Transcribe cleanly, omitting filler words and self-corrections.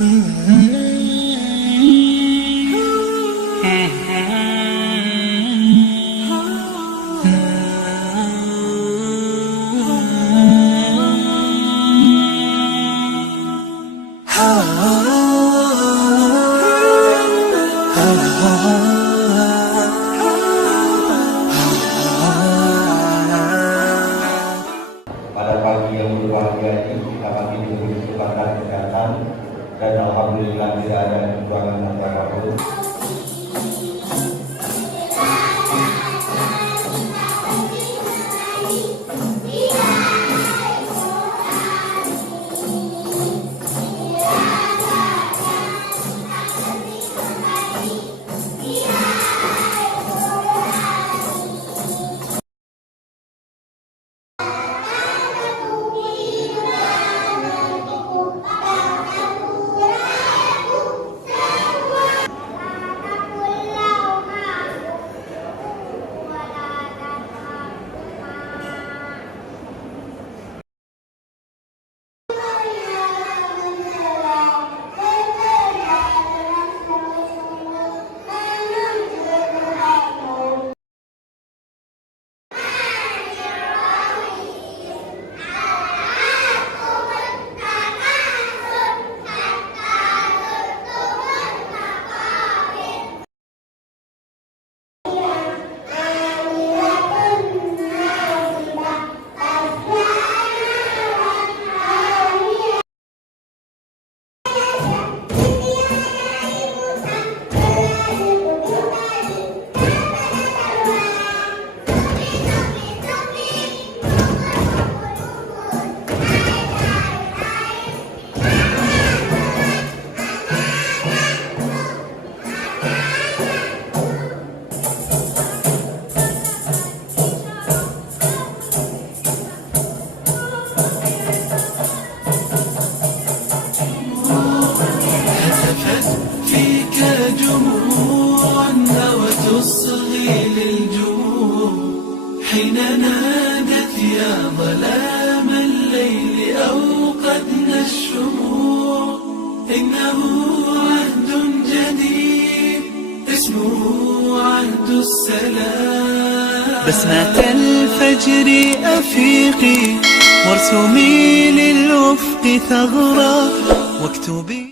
Pada pagi yang berbahagia ini kita pagi diberi kesempatan kesehatan dan alhamdulillah tidak ada kekurangan apapun. فيك جموع وتصغي للجموع حين نادت يا ظلام الليل أوقدنا الشموع. إنه عهد جديد اسمه عهد السلام. بسمة الفجر أفيقي وارسمي للأفق ثغرا واكتبي